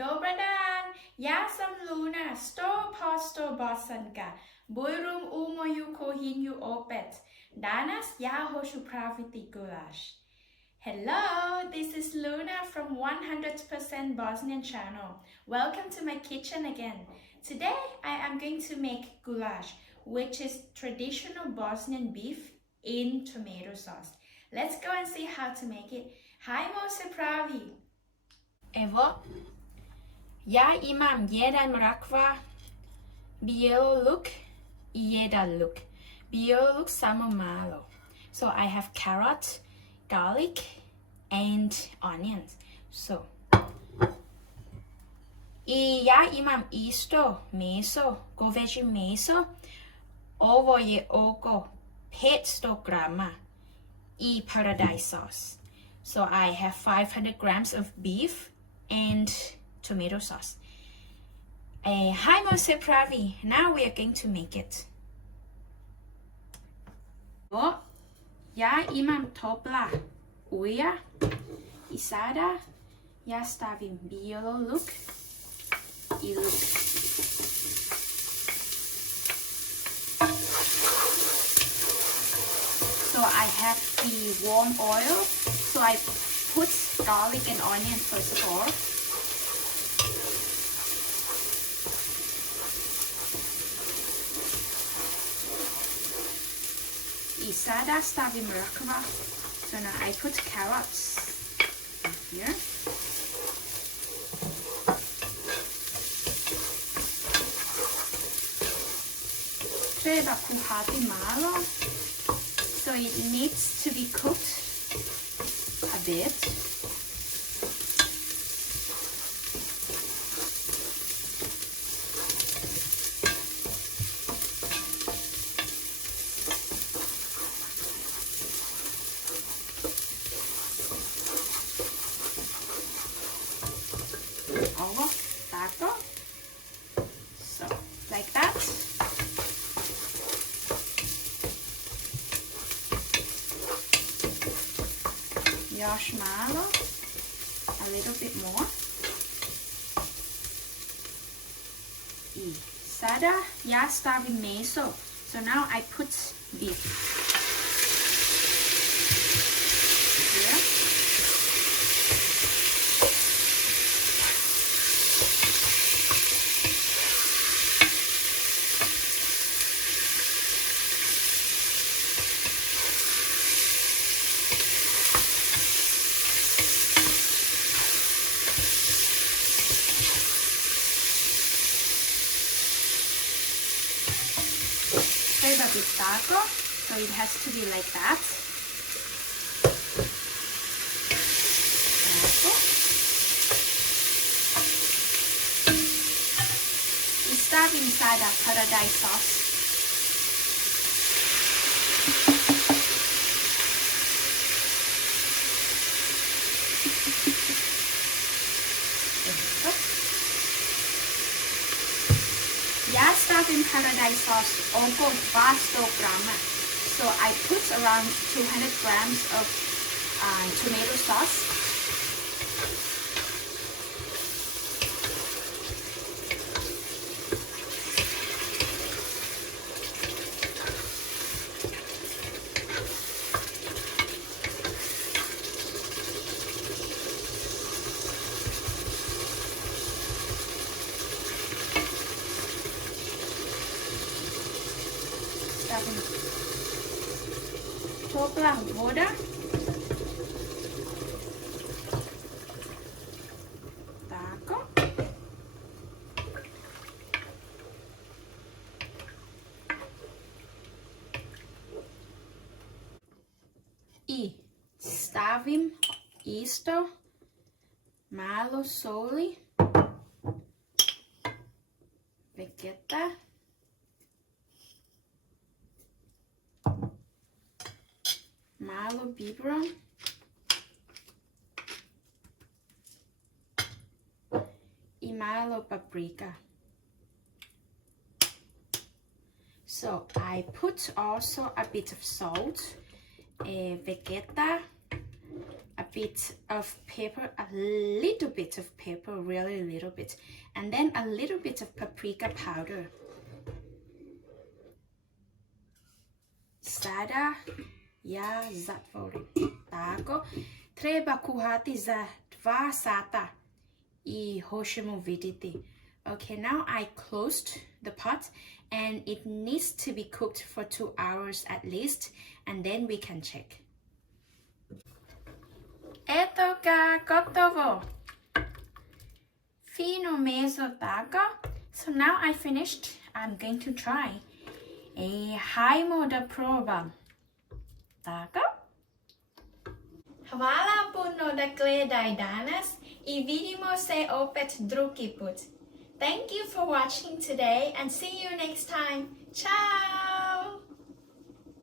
Dobar dan, ja sam Luna, 100% Bosanka. Bujrum u moju kuhinju opet. Danas ja hoću praviti gulaš. Hello, this is Luna from 100% Bosnian channel. Welcome to my kitchen again. Today I am going to make goulash, which is traditional Bosnian beef in tomato sauce. Let's go and see how to make it. Hajmo se pravi. Evo, ja imam jedan mrkva, bijelo luk i jedan luk. Bijelo luk samo malo. So I have carrot, garlic and onions. So, i ja imam isto meso, goveđe meso. Ovo je oko 500 grama i paradise sauce. So I have 500 grams of beef and tomato sauce. Hajmo se pravi. Now we are going to make it. Ja imam topla ulja i sada ja stavim bijelo luk i luk. So I have the warm oil, so I put garlic and onion first of all. I sada stavim mrkva. So now I put carrots here. Treba kuhati malo. So it needs to be cooked a bit. Ovo, tako. So, like that. Još malo, a little bit more. I sada ja stavim meso. So now I put beef here. Treba biti tako, so it has to be like that. Tako. I stavim sada paradise sauce. Ja stavim paradise sauce oko 200 grama. So I put around 200 grams of tomato sauce. Stavim topla voda. Tako. I stavim isto malo soli, vegeta, malo biberon i malo paprika. So I put also a bit of salt, vegeta, a bit of pepper, a little bit of pepper, really little bit, and then a little bit of paprika powder. Sada ja zatvorim. Tako. Treba kuhati za 2 sata I hoćemo vidjeti. Okay, now I closed the pot and it needs to be cooked for 2 hours at least, and then we can check. Eto ga gotovo. Fino meso tako. So now I finished. I'm going to try. Hajmo da probam. Tako. Hvala puno da gledaj danas I vidimo se opet drugi put. Thank you for watching today and see you next time. Ciao!